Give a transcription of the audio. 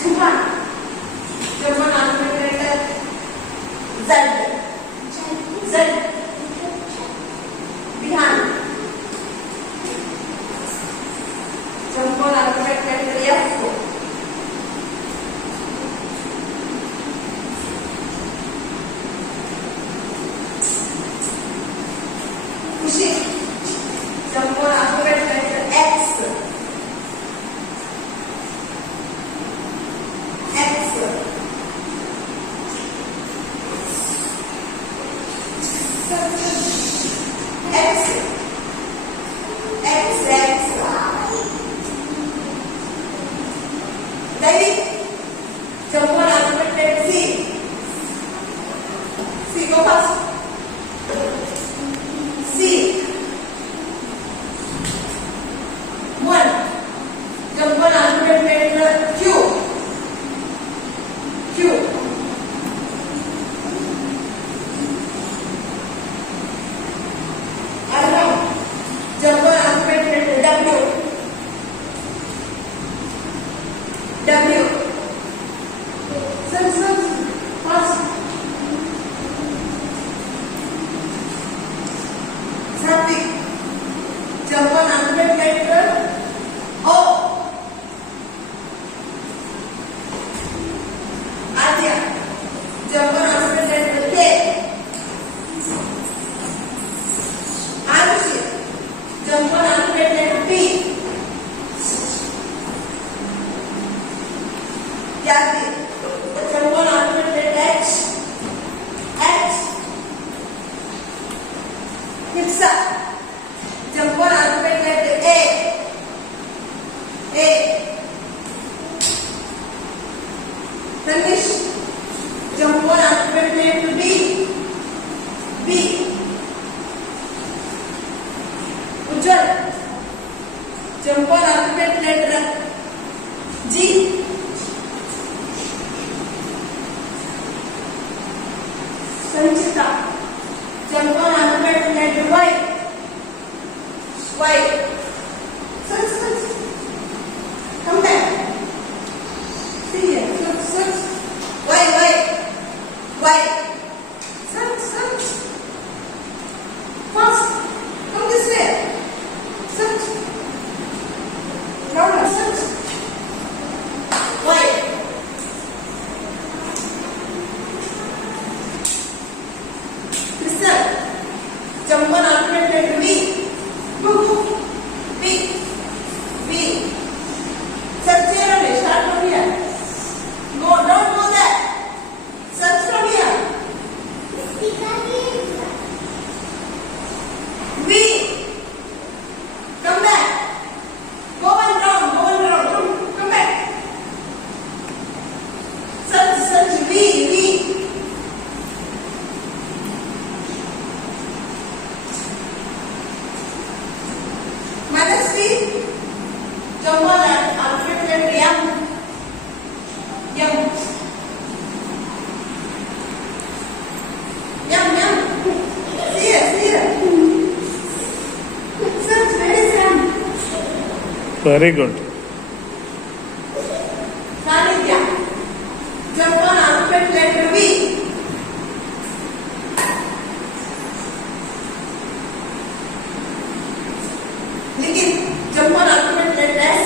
Suhan. Jump on alphabet letter Z. Z. Bihan. Jump on alphabet letter F. Kushi. Jump on alphabet letter X. X. X. X. X. David. Jump on alphabet letter C. C. Go fast. C. One. Jump on alphabet letter Q. Q. Arham. Jump on alphabet letter W. W. Sir, fast. Satvik. Jump on alphabet letter O. Adya. Jump on alphabet letter K. Arushi. Jump on alphabet letter P. Yati. Jump on alphabet letter H. H. Hipsa. Jump on alphabet letter A. A. Tanish. Jump on alphabet letter B. B. Ujjwal. Jump on alphabet letter G. Sanchita. Jump on alphabet letter Y. Y. Sit. Come back. See here. Sit. Y. Y. Sit. Fast. Come this way. Sit. Louder. Sit. Y. Crystal. Jump on alphabet letter V. Go. V. Search here only. Start from here. No, don't go there. Search from here. V. Come back. Go and round. Come back. Search. V. Manasvi. Jump on alphabet letter M. See here. Search, where is M? Very good. Sanidhya. Jump on alphabet letter V. Nikhil. Jump on alphabet letter S.